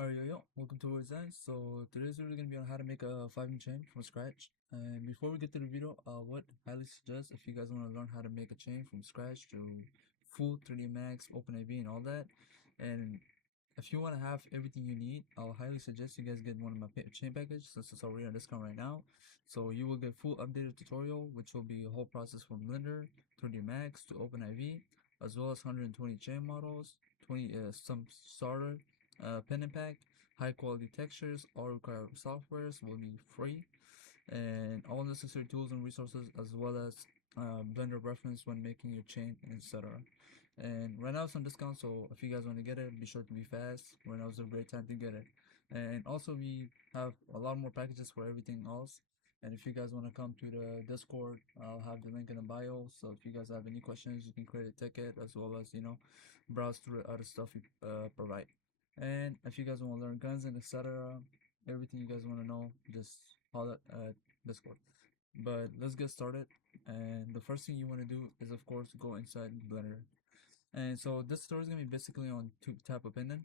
Alright, yo, welcome to VoidsDesigns. So today's video is gonna be on how to make a Fivem chain from scratch. And before we get to the video, I would highly suggest if you guys want to learn how to make a chain from scratch to full 3D Max, OpenIV, and all that. And if you want to have everything you need, I'll highly suggest you guys get one of my chain package since it's already on discount right now. So you will get full updated tutorial, which will be a whole process from Blender, 3D Max to OpenIV, as well as 120 chain models, 20 some starter pen and pack, high quality textures, all required softwares will be free, and all necessary tools and resources, as well as Blender reference when making your chain, etc. And right now it's on discount, so if you guys want to get it, be sure to be fast. Right now is a great time to get it. And also we have a lot more packages for everything else. And if you guys want to come to the Discord, I'll have the link in the bio. So if you guys have any questions, you can create a ticket as well as browse through other stuff we provide. And if you guys want to learn guns and etc., everything you guys want to know, just holler at Discord. But let's get started. And the first thing you want to do is, of course, go inside Blender. And so this tutorial is gonna be basically on two type of pendant.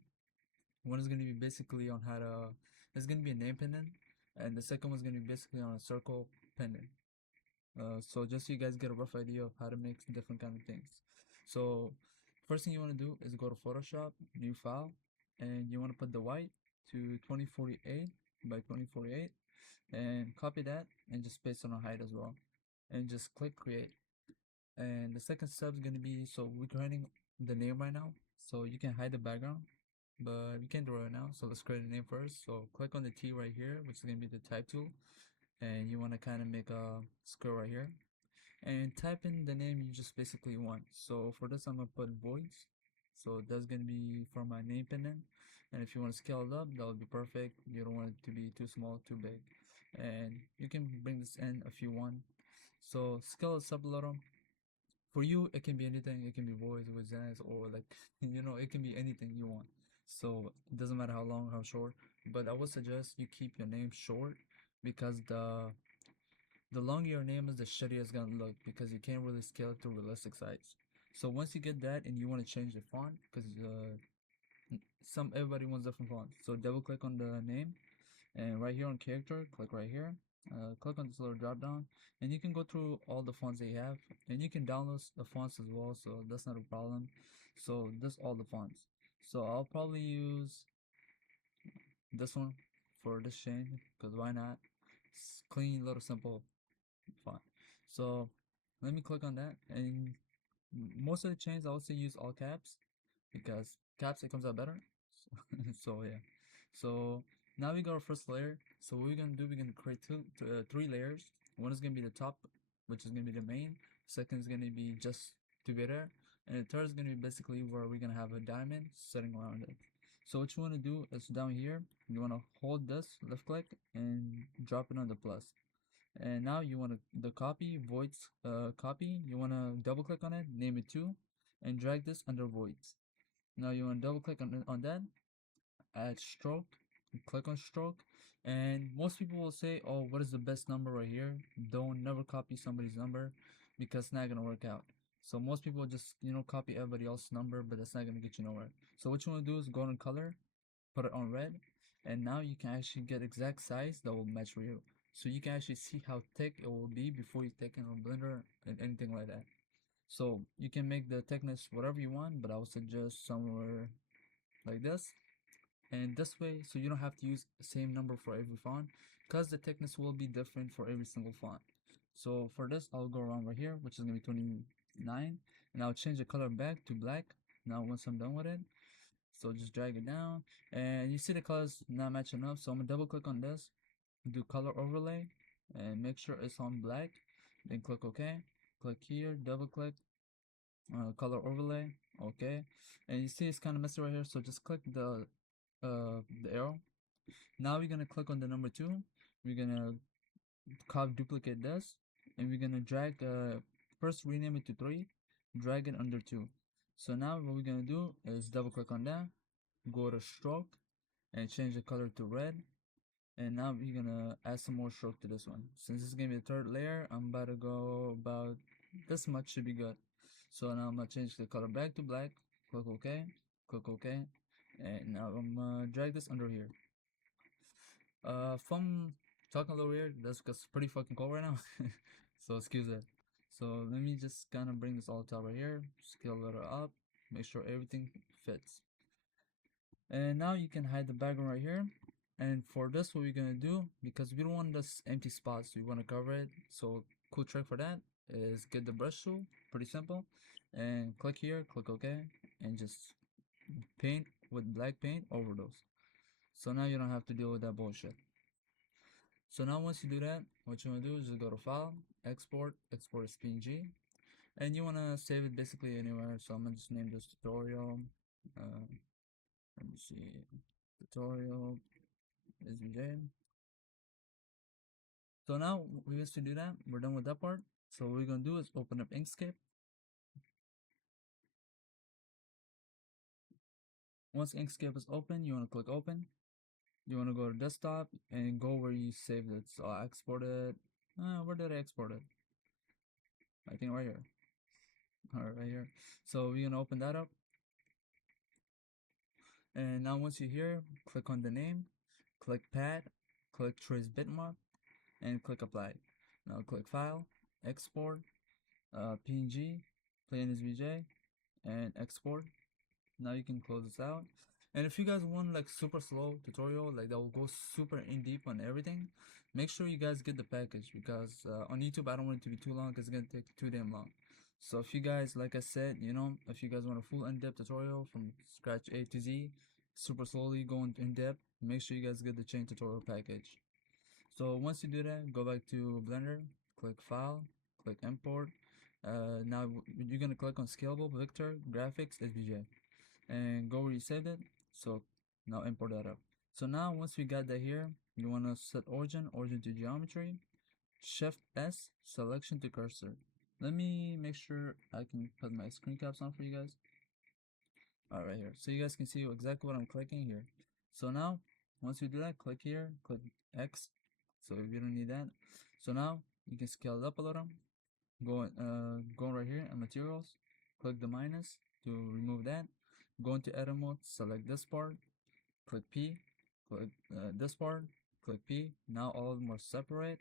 One is gonna be basically on how to. It's gonna be a name pendant, and the second one is gonna be basically on a circle pendant. So just so you guys get a rough idea of how to make different kind of things. So first thing you want to do is go to Photoshop, new file, and you want to put the white to 2048 by 2048, and copy that and just paste it on height as well, and just click create. And the second step is gonna be, so we're creating the name right now, so you can hide the background, but you can't do it right now. So let's create a name first. So click on the T right here, which is gonna be the type tool, and you want to kind of make a square right here and type in the name you just basically want. So for this I'm gonna put voids, so that's gonna be for my name pendant. And if you want to scale it up, that would be perfect. You don't want it to be too small, too big, and you can bring this in if you want. So scale it up a little. For you it can be anything. It can be voids with Zans, or like it can be anything you want. So it doesn't matter how long, how short, but I would suggest you keep your name short, because the longer your name is, the shittier it's gonna look, because you can't really scale it to realistic size. So once you get that and you want to change the font, because some everybody wants different fonts, so double click on the name, and right here on character, click right here, click on this little drop down, and you can go through all the fonts they have, and you can download the fonts as well, so that's not a problem. So that's all the fonts. So I'll probably use this one for this chain, because why not? It's clean, little, simple font. So let me click on that, and most of the chains I also use all caps, because caps it comes out better. So yeah. So now we got our first layer. So what we're gonna do, we're gonna create three layers. One is gonna be the top, which is gonna be the main. Second is gonna be just to be there, and the third is gonna be basically where we're gonna have a diamond sitting around it. So what you wanna do is down here, you wanna hold this, left click, and drop it on the plus. And now you want to the copy voids copy. You want to double click on it, name it 2, and drag this under voids. Now you want to double click on that, add stroke, click on stroke, and most people will say, oh, what is the best number right here? Don't never copy somebody's number, because it's not gonna work out. So most people just copy everybody else's number, but that's not gonna get you nowhere. So what you want to do is go on color, put it on red, and now you can actually get exact size that will match for you. So you can actually see how thick it will be before you take it on Blender and anything like that. So you can make the thickness whatever you want, but I would suggest somewhere like this, and this way, so you don't have to use the same number for every font, because the thickness will be different for every single font. So for this, I'll go around right here, which is gonna be 29, and I'll change the color back to black. Now once I'm done with it, so just drag it down, and you see the colors not matching up, so I'm gonna double click on this, do color overlay, and make sure it's on black, then click OK. Click here, double click, color overlay, okay. And you see it's kind of messy right here, so just click the arrow. Now we're gonna click on the number 2, we're gonna copy duplicate this, and we're gonna drag first rename it to 3, drag it under 2. So now what we're gonna do is double click on that, go to stroke, and change the color to red. And now we're gonna add some more stroke to this one. Since this is gonna be the third layer, I'm about to go about this much, should be good. So now I'm gonna change the color back to black, click OK, click OK, And now I'm drag this under here. If I'm talking a little weird, that's because it's pretty fucking cold right now. So excuse that. So let me just kind of bring this all top right here, scale it up, make sure everything fits. And now you can hide the background right here. And for this, what we're gonna do, because we don't want this empty spots, we want to cover it. So cool trick for that is get the brush tool, pretty simple, and click here, click OK, and just paint with black paint over those. So now you don't have to deal with that bullshit. So now once you do that, what you want to do is just go to File, Export, Export as PNG, and you want to save it basically anywhere. So I'm going to just name this tutorial. Let me see, tutorial SVJ. So now we used to do that. We're done with that part. So what we're going to do is open up Inkscape. Once Inkscape is open, you want to click Open. You want to go to Desktop and go where you saved it. So I exported. Where did I export it? I think right here. Alright, right here. So we're gonna open that up. And now once you're here, click on the name, click Pad, click Trace Bitmap, and click Apply. Now click File, Export, PNG, Plain SVJ, and Export. Now you can close this out. And if you guys want like super slow tutorial, like that will go super in deep on everything, make sure you guys get the package, because on YouTube I don't want it to be too long because it's gonna take too damn long. So if you guys, like I said, if you guys want a full in-depth tutorial from scratch A to Z, super slowly going in depth, make sure you guys get the chain tutorial package. So once you do that, go back to Blender, click File, click Import. Now you're gonna click on Scalable Vector Graphics SVJ and go where you saved it. So now import that up. So now once we got that here, you want to set origin to geometry, Shift S, selection to cursor. Let me make sure I can put my screen caps on for you guys. Alright, right here. So you guys can see exactly what I'm clicking here. So now, once you do that, click here, click X. So if you don't need that. So now you can scale it up a little. Go right here and materials. Click the minus to remove that. Go into edit mode, select this part, click P, click this part, click P. Now all of them are separate.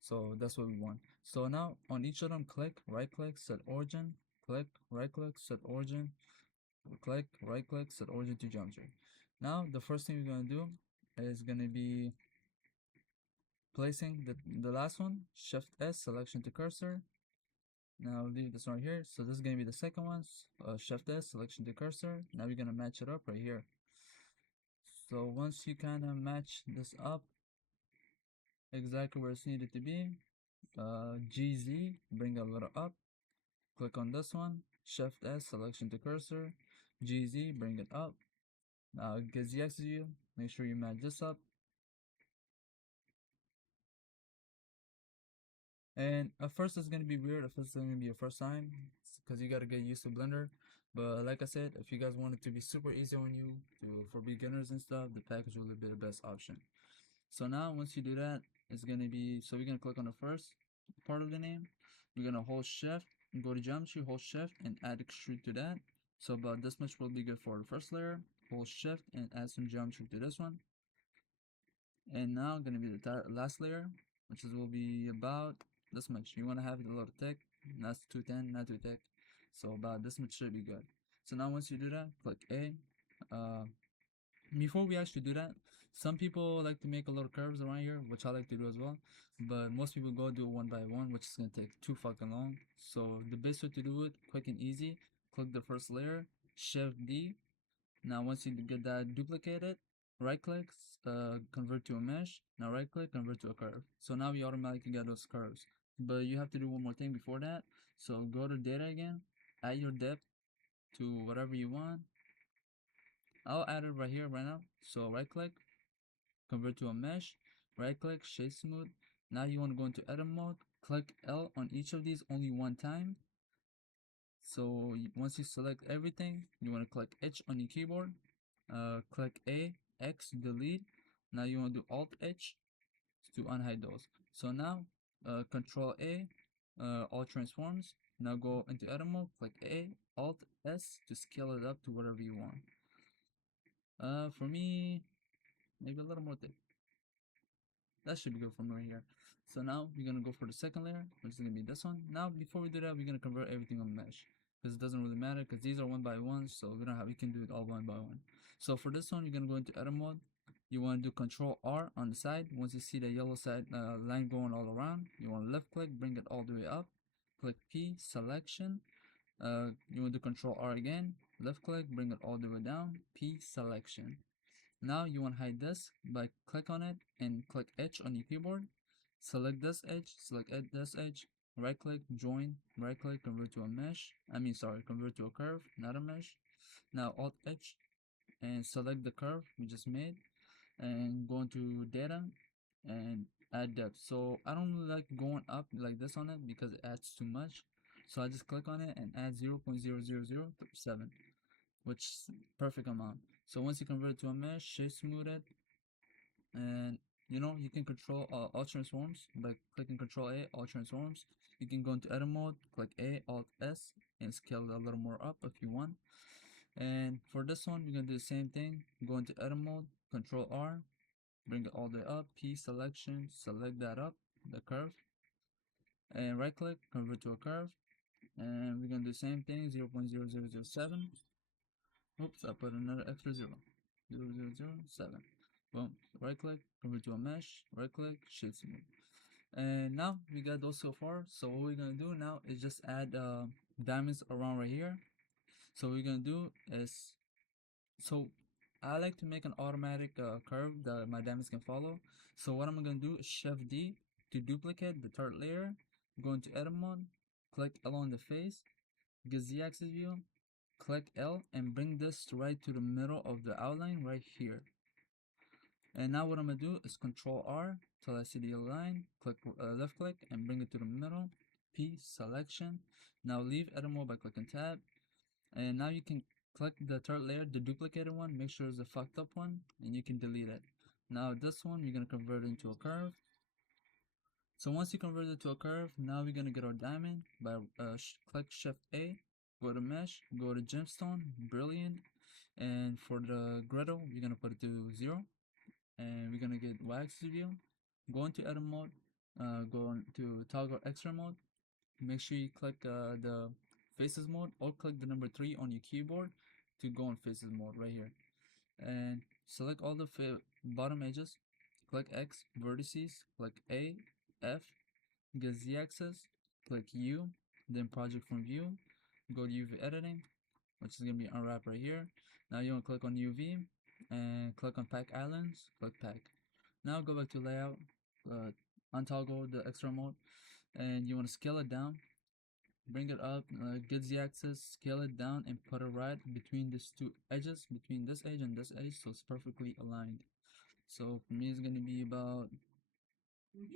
So that's what we want. So now on each of them, click, right click, set origin, click, right click, set origin, click, right click, set origin to geometry. Now the first thing we're gonna do is gonna be placing the last one, Shift S, selection to cursor. Now leave this right here. So this is gonna be the second one, Shift S, selection to cursor. Now we're gonna match it up right here. So once you kind of match this up exactly where it's needed to be, GZ, bring it a little up, click on this one, Shift S, selection to cursor, GZ, bring it up. Now it gives the X view, make sure you match this up. And at first it's gonna be weird if it's gonna be your first time, because you gotta get used to Blender. But like I said, if you guys want it to be super easy on you, for beginners and stuff, the package will be the best option. So now once you do that, it's gonna be, so we're gonna click on the first part of the name. We're gonna hold shift and go to geometry, hold shift and add extrude to that. So about this much will be good for the first layer. Hold shift and add some geometry to this one. And now gonna be the last layer, which will be about this much. You wanna have it a little thick, not too thin, not too thick. So about this much should be good. So now once you do that, click A. Before we actually do that, some people like to make a lot of curves around here, which I like to do as well, but most people go do it one by one, which is gonna take too fucking long. So the best way to do it, quick and easy, click the first layer, Shift D. Now once you get that duplicated, right click, convert to a mesh. Now right click, convert to a curve. So now we automatically get those curves. But you have to do one more thing before that. So go to data again, add your depth to whatever you want. I'll add it right here right now. So right click, convert to a mesh, right click, shade smooth. Now you want to go into edit mode, click L on each of these only one time. So once you select everything, you want to click H on your keyboard, click A, X, delete. Now you want to do Alt H to unhide those. So now Control A, all transforms. Now go into edit mode, click A, Alt S to scale it up to whatever you want. For me, maybe a little more thick. That should be good from right here. So now we're gonna go for the second layer, which is gonna be this one. Now before we do that, we're gonna convert everything on mesh because it doesn't really matter because these are one by one, so we can do it all one by one. So for this one, you're gonna go into edit mode. You want to do Control R on the side. Once you see the yellow side line going all around, you want to left click, bring it all the way up. Click P selection. You want to do Control R again, left click, bring it all the way down. P selection. Now you want to hide this by click on it and click H on your keyboard. Select this edge, select this edge, right click, join, right click, convert to a mesh. Convert to a curve, not a mesh. Now Alt H and select the curve we just made and go into data and add depth. So I don't really like going up like this on it because it adds too much. So I just click on it and add 0.0007, which is perfect amount. So once you convert it to a mesh, shape smooth it, and you can control all transforms by clicking Control A, all transforms. You can go into edit mode, click A, Alt S, and scale it a little more up if you want. And for this one, we're gonna do the same thing. Go into edit mode, Control R, bring it all the way up, P selection, select that up, the curve, and right click, convert to a curve. And we're gonna do the same thing, 0.0007. Oops, I put another extra 0.0007. Boom. Right click, convert to a mesh, right click, shape smooth. And now we got those so far. So what we're gonna do now is just add diamonds around right here. So what we're gonna do is, so I like to make an automatic curve that my diamonds can follow. So what I'm gonna do is Shift D to duplicate the third layer. Go into edit mode, click L on the face, get Z axis view, click L and bring this right to the middle of the outline right here. And now what I'm gonna do is Control R till I see the yellow line, click left click and bring it to the middle, P selection. Now leave edit mode by clicking tab, and now you can click the third layer, the duplicated one, make sure it's a fucked up one, and you can delete it. Now this one, you're gonna convert it into a curve. So once you convert it to a curve, now we're gonna get our diamond by click Shift A, go to mesh, go to gemstone, brilliant, and for the griddle, we're gonna put it to 0, and we're gonna get wax view. Go into edit mode, go into toggle extra mode. Make sure you click the faces mode or click the number 3 on your keyboard to go on faces mode right here. And select all the bottom edges. Click X vertices. Click A, F, get Z axis. Click U, then project from view. Go to UV editing, which is gonna be unwrap right here. Now you want to click on UV and click on pack islands. Click pack. Now go back to layout, untoggle the extra mode, and you want to scale it down, bring it up, get the axis, scale it down, and put it right between these two edges, between this edge and this edge, so it's perfectly aligned. So for me, it's gonna be about. What's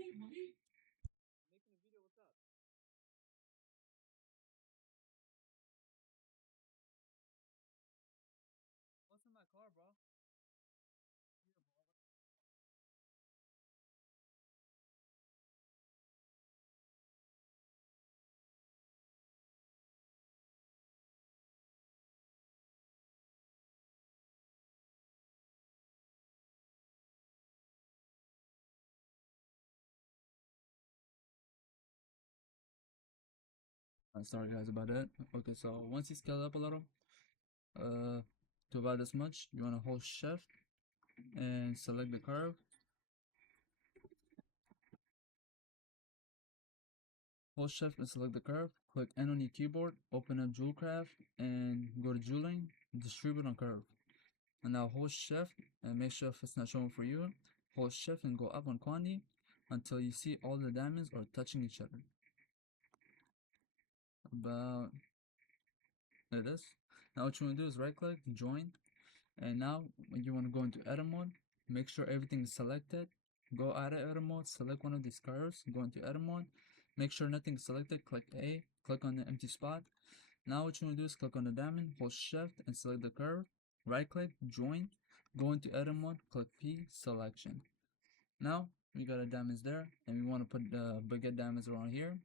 in my car, bro? Sorry guys about that. Okay, so once you scale up a little, uh, to about this much, you wanna hold Shift and select the curve. Hold Shift and select the curve. Click N on your keyboard. Open up Jewelcraft and go to Jeweling. Distribute on curve. And now hold Shift and make sure if it's not showing for you. Hold Shift and go up on quantity until you see all the diamonds are touching each other. About like this. Now what you want to do is right click, join, and now when you want to go into edit mode, make sure everything is selected. Go out of edit mode, select one of these curves, go into edit mode, make sure nothing is selected, click A, click on the empty spot. Now what you want to do is click on the diamond, hold Shift and select the curve, right click, join, go into edit mode, click P, selection. Now we got our diamonds there and we want to put the baguette diamonds around here.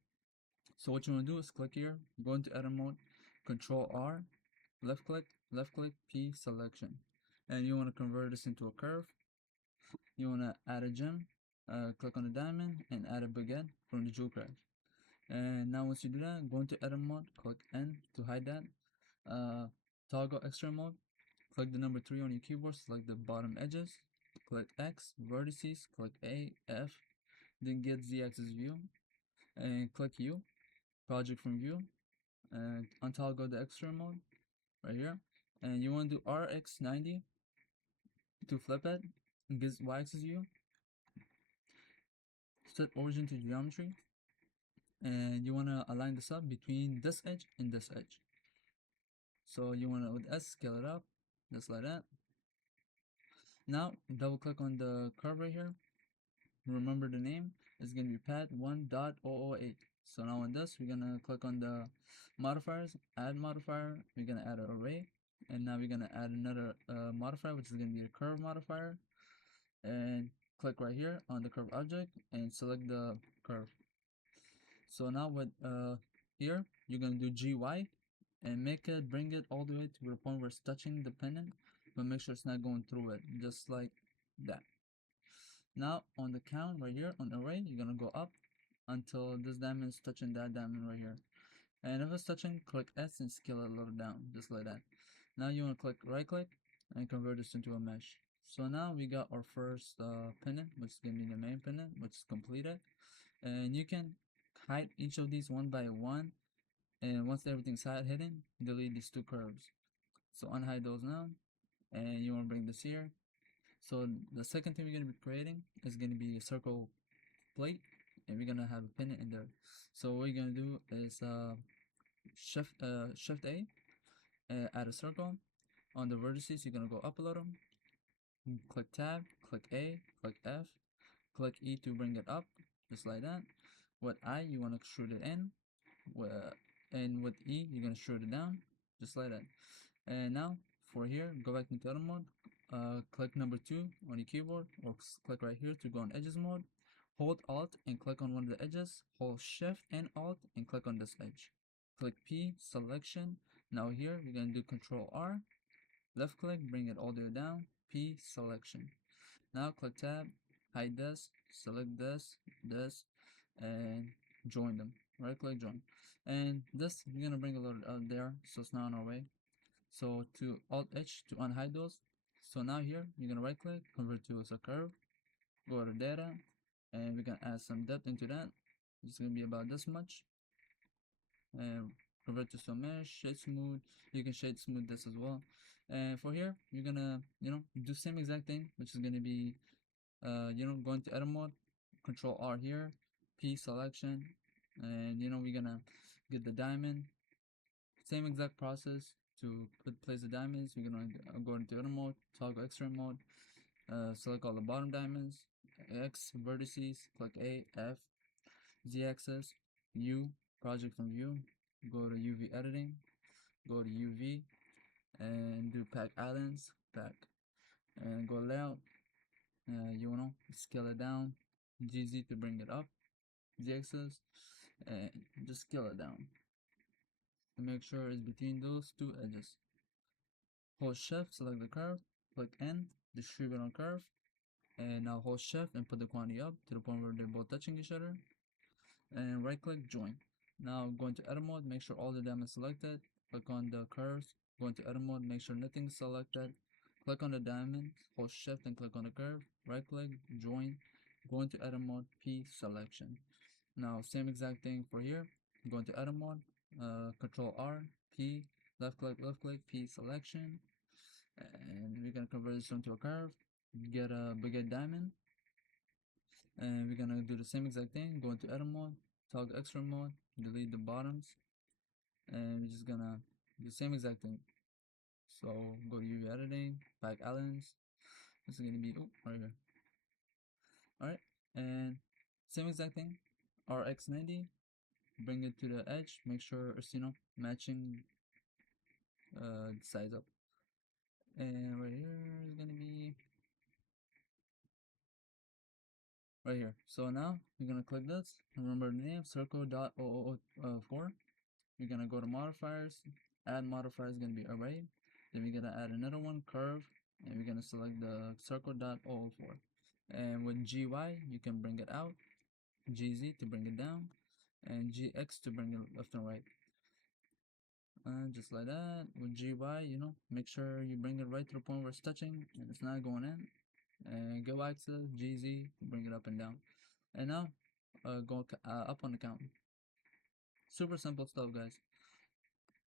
So what you want to do is click here, go into edit mode, Control R, left click, P, selection. and you want to convert this into a curve. You want to add a gem, click on the diamond, and add a baguette from the jewel craft. And now once you do that, go into edit mode, click N to hide that. Toggle extrude mode, click the number 3 on your keyboard, select the bottom edges, click X, vertices, click A, F, then get Z-axis view, and click U, project from view, and untoggle the extrude mode right here. And you want to do RX90 to flip it, and get Y-axis view, set origin to geometry, and you want to align this up between this edge and this edge. So you want to, with S, scale it up, just like that. Now, double click on the curve right here. Remember the name is going to be pad1.008. So now on this, we're going to click on the modifiers, add modifier. We're going to add an array. And now we're going to add another modifier, which is going to be a curve modifier. And click right here on the curve object and select the curve. So now with here, you're going to do GY and bring it all the way to the point where it's touching the pendant, but make sure it's not going through it, just like that. Now on the count right here on array, you're gonna go up until this diamond is touching that diamond right here. And if it's touching, click S and scale it a little down, just like that. Now you wanna right click and convert this into a mesh. So now we got our first pendant, which is gonna be the main pendant, which is completed. And you can hide each of these one by one. And once everything's hidden, delete these two curves. So unhide those now. And you wanna bring this here. So the second thing we're going to be creating is going to be a circle plate, and we're going to have a pendant in there. So what we're going to do is shift A, add a circle. On the vertices, you're going to go up a little, click tab, click A, click F, click E to bring it up, just like that. With I, you want to extrude it in, and with E, you're going to extrude it down, just like that. And now for here, go back into edit mode, click number 2 on your keyboard, or click right here to go on edges mode. Hold Alt and click on one of the edges, hold Shift and Alt and click on this edge. Click P, selection. Now here, we're going to do Control R, left click, bring it all the way down, P, selection. Now click Tab, hide this, select this, and join them. Right click, join. And this, we're going to bring a little out there, so it's not on our way. So to Alt H to unhide those. So now here, you're going to right click, convert to as a curve, go to data, and we're going to add some depth into that. It's going to be about this much. And convert to some mesh, shade smooth. You can shade smooth this as well. And for here, you're going to, do same exact thing, which is going to be, going to edit mode, Control R here, P selection, and, we're going to get the diamond. Same exact process to place the diamonds. We're gonna go into edit mode, toggle extrude mode, select all the bottom diamonds, X vertices, click A, F, Z axis, U, project from view, go to UV editing, go to UV, and do pack islands, and go layout. Scale it down, GZ to bring it up, Z axis, and just scale it down. To make sure it's between those two edges. Hold shift, select the curve, click N, distribute on curve, and now hold shift and put the quantity up to the point where they're both touching each other, and right click join. Now go into edit mode, make sure all the diamonds selected, click on the curves, go into edit mode, make sure nothing's selected, click on the diamond, hold shift and click on the curve, right click, join, go into edit mode, P selection. Now same exact thing for here, go into edit mode, Control R, P, left click, P selection, and we're gonna convert this into a curve, get a baguette diamond, and we're gonna do the same exact thing, go into edit mode, toggle extrude mode, delete the bottoms, and we're just gonna do the same exact thing. So go to UV editing, back islands, this is gonna be right here. Alright, and same exact thing, RX90, bring it to the edge, make sure it's matching the size up. And right here is gonna be right here. So now you're gonna click this. Remember the name, circle.004. You're gonna go to modifiers. Add modifier is gonna be array. Then we're gonna add another one, curve. and we're gonna select the circle dot 004. And with GY, you can bring it out, GZ to bring it down, and GX to bring it left and right. Just like that. With GY, make sure you bring it right to the point where it's touching and it's not going in. And go back to GZ to bring it up and down. And now, go up on the count. Super simple stuff, guys.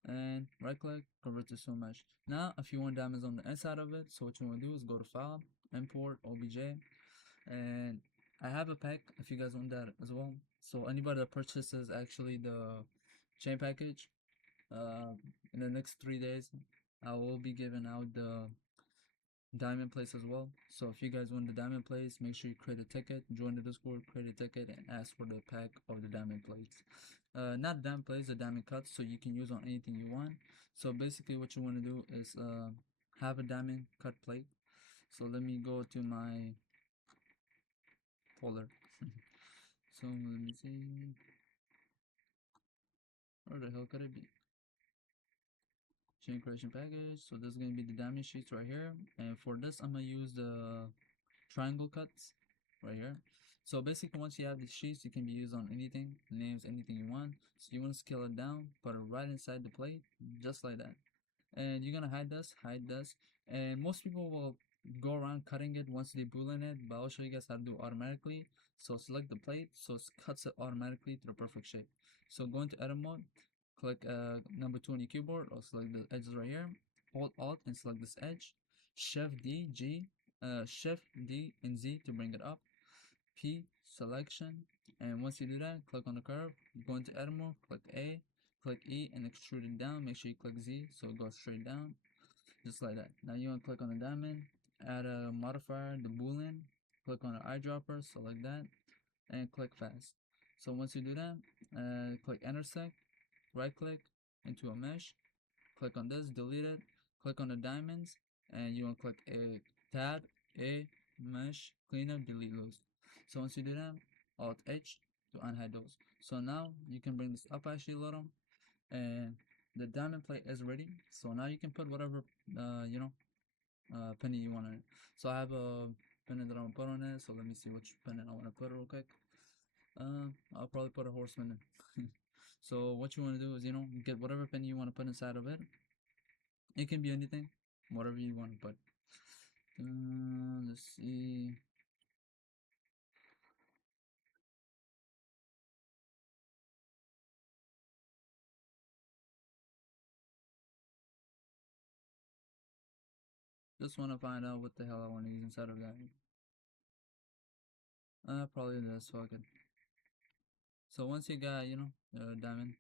And right click, convert to swim mesh. Now, if you want diamonds on the inside of it, so what you want to do is go to File, Import, OBJ, and I have a pack if you guys want that as well. So anybody that purchases actually the chain package, in the next 3 days, I will be giving out the diamond place as well. So if you guys want the diamond place, make sure you create a ticket, join the Discord, create a ticket, and ask for the pack of the diamond plates. Not diamond plates, the diamond cuts, so you can use on anything you want. So basically, what you want to do is have a diamond cut plate. So let me go to my folder. So let me see, where the hell could it be? Chain creation package. So this is gonna be the diamond sheets right here, and for this I'm gonna use the triangle cuts right here. So basically, once you have these sheets, you can be used on anything, names, anything you want. So you want to scale it down, put it right inside the plate, just like that. And you're gonna hide this, and most people will go around cutting it once they boolean it, but I'll show you guys how to do it automatically. So select the plate, so it cuts it automatically to the perfect shape. So go into edit mode, click number 2 on your keyboard, or select the edges right here, hold alt and select this edge, shift D, G, shift D and Z to bring it up, P, selection, and once you do that, click on the curve, go into edit mode, click A, click E and extrude it down. Make sure you click Z so it goes straight down, just like that. Now you want to click on the diamond, add a modifier, the boolean, click on the eyedropper, select that, and click fast. So once you do that, click intersect, right click into a mesh, click on this, delete it, click on the diamonds, and you want to click a tab, a mesh, cleanup, delete those. So once you do that, alt H to unhide those. So now you can bring this up actually a little, and the diamond plate is ready. So now you can put whatever penny you want on it. So I have a pendant that I want to put on it. So let me see which pendant I want to put real quick. I'll probably put a horseman in. So what you want to do is get whatever penny you want to put inside of it. It can be anything, whatever you want to put. Let's see. Just want to find out what the hell I want to use inside of that. Probably this. Fuck it. So once you got, diamond,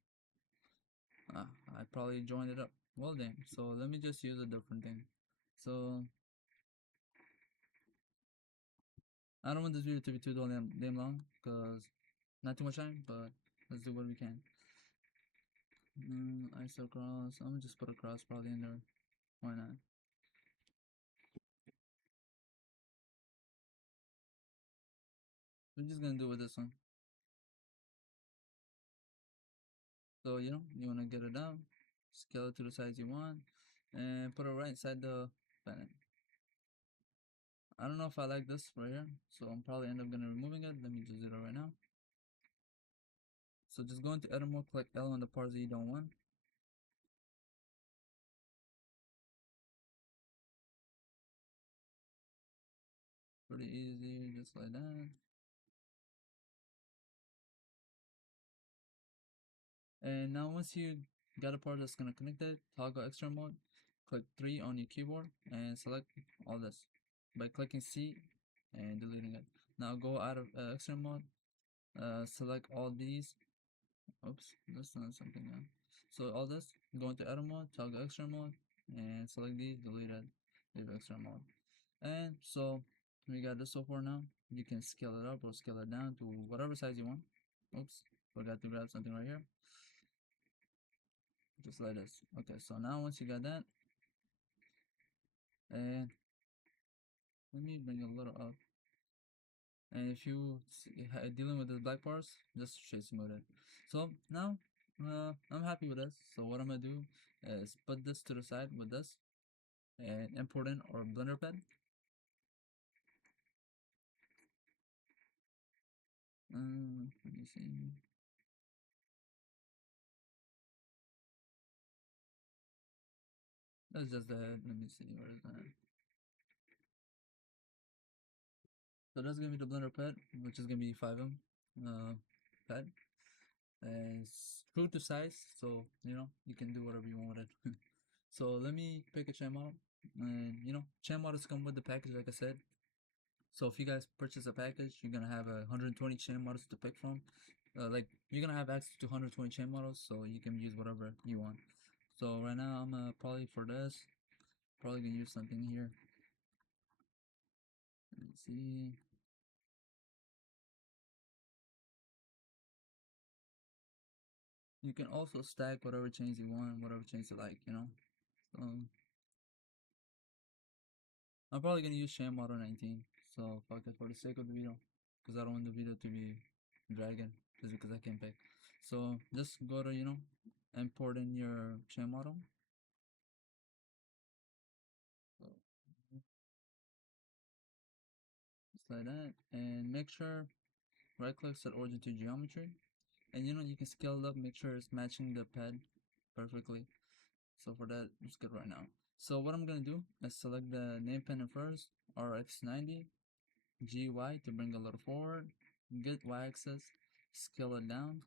I probably joined it up. Well then, so let me just use a different thing. So I don't want this video to be too damn long, cause not too much time, but let's do what we can. ISO cross. I'm gonna just put a cross probably in there. Why not? We're just gonna do with this one. So you want to get it down, scale it to the size you want, and put it right inside the pendant. I don't know if I like this right here, so I'm probably end up gonna removing it. Let me just do it right now. So just go into edit mode, click L on the parts that you don't want. Pretty easy, just like that. And now once you got a part that's gonna connect it, toggle extra mode, click 3 on your keyboard and select all this by clicking C and deleting it. Now go out of extra mode, select all these. Oops, that's not something now. So all this, go into edit mode, toggle extra mode, and select these, delete it, leave extra mode. And so we got this so far now. You can scale it up or scale it down to whatever size you want. Oops, forgot to grab something right here. Just like this. Okay, so now once you got that, and let me bring a little up. And if you dealing with the black parts, just straight smooth it. So now I'm happy with this. So what I'm gonna do is put this to the side with this, and import in our Blender pad. Let me see. That's just the head. Let me see. Where is that? So that's gonna be the Blender pad, which is gonna be Fivem pad. And it's true to size, so you can do whatever you want with it. So let me pick a chain model, and chain models come with the package, like I said. So if you guys purchase a package, you're gonna have 120 chain models to pick from. Like you're gonna have access to 120 chain models, so you can use whatever you want. So right now I'm probably for this, probably gonna use something here. Let's see. You can also stack whatever chains you want, whatever chains you like. So I'm probably gonna use chain model 19. So fuck it for the sake of the video, because I don't want the video to be dragging, just because I can't pick. So just go to import in your chain model. So just like that, and make sure right click set origin to geometry, and you can scale it up, make sure it's matching the pad perfectly. So for that, it's good right now. So what I'm gonna do is select the name pendant first, RX90, GY to bring a little forward, get Y axis, scale it down,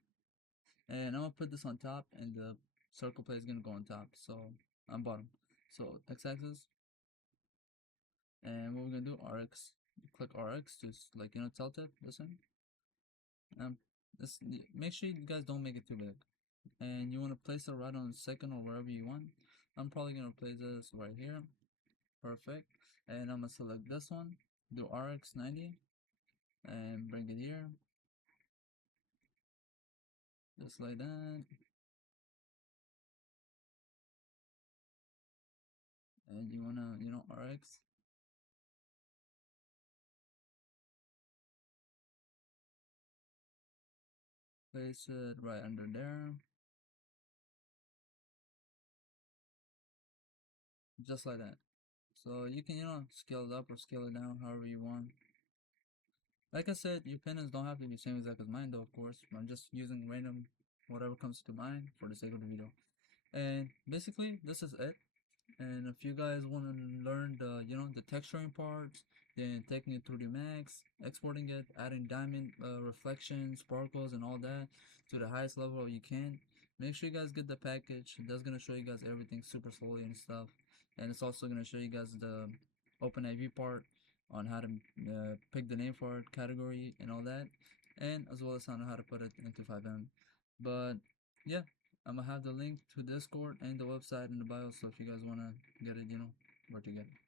and I'm gonna put this on top, and the circle plate is gonna go on top, so on bottom. So X axis, and what we're gonna do, RX, click RX to like tilt it this way. This, make sure you guys don't make it too big, and you want to place it right on the second or wherever you want. I'm probably gonna place this right here. Perfect. And I'm gonna select this one, do RX90, and bring it here, just like that. And you wanna, RX, place it right under there, just like that. So you can, scale it up or scale it down however you want. Like I said, your pendants don't have to be the same exact as mine though, of course. I'm just using random whatever comes to mind for the sake of the video. And basically, this is it. And if you guys want to learn the texturing parts, then taking it 3D Max, exporting it, adding diamond reflections, sparkles, and all that to the highest level you can, make sure you guys get the package. That's gonna show you guys everything super slowly and stuff, and it's also gonna show you guys the OpenIV part on how to pick the name for it, category, and all that, and as well as on how to put it into Fivem. But yeah, I'm gonna have the link to Discord and the website in the bio, so if you guys wanna get it, where to get it.